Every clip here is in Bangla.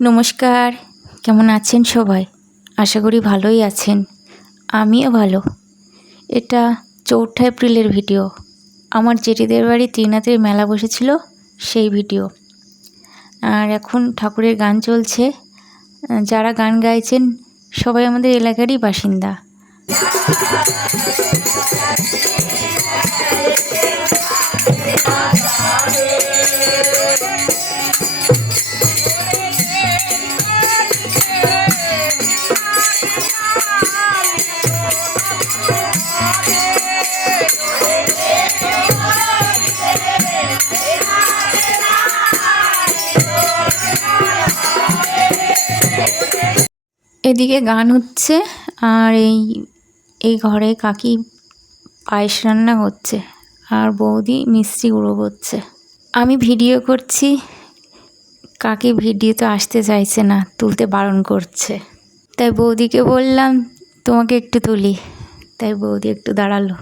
নমস্কার, কেমন আছেন সবাই? আশা করি ভালোই আছেন। আমিও ভালো। এটা ৪ঠা এপ্রিলের ভিডিও। আমার জেঠিদের বাড়ি ত্রিনাথের মেলা বসেছিল সেই ভিডিও। আর এখন ঠাকুরের গান চলছে। যারা গান গাইছেন সবাই আমাদের এলাকারই বাসিন্দা। এদিকে গান হচ্ছে আর এই ঘরে কাকি পায়েস রান্না করছে আর বৌদি মিষ্টি গুঁড়ো করছে। আমি ভিডিও করছি, কাকি ভিডিওতে আসতে চাইছে না, তুলতে বারণ করছে। তাই বৌদিকে বললাম তোমাকে একটু তুলি, তাই বৌদি একটু দাঁড়ালো।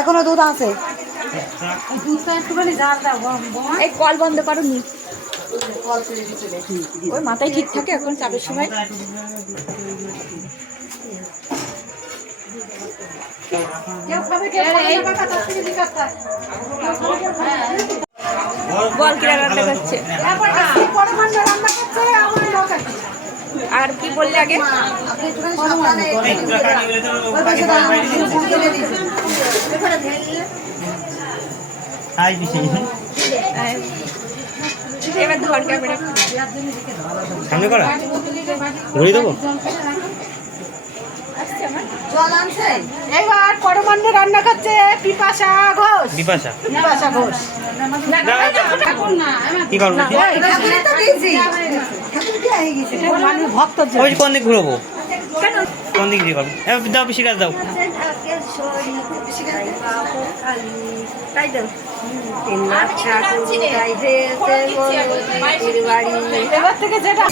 এখনো দুধ আছে, এই কল বন্ধ করো নি, ওই মাথায় ঠিক থাকে এখন চাপের সময়। বল কি রান্না করছে আর কি বললে আগে? এবার ধর ক্যামেরা সামনে করা ঘুরিয়ে দেবো। এবার পরমান্নে রান্না করছে পিপাসা ঘোষ। পিপাসা ঘোষ কি করবো? ভক্ত কোন দিক ঘুরবো? কোন দিক দিয়ে করবো? দাও পিসি গাছ দাও। তাই দাও। এবার থেকে যেটা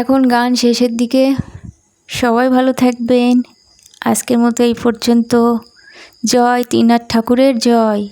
এখন গান শেষের দিকে। সবাই ভালো থাকবেন। আজকের মতো এই পর্যন্ত। জয় ত্রিনাথ ঠাকুরের জয়।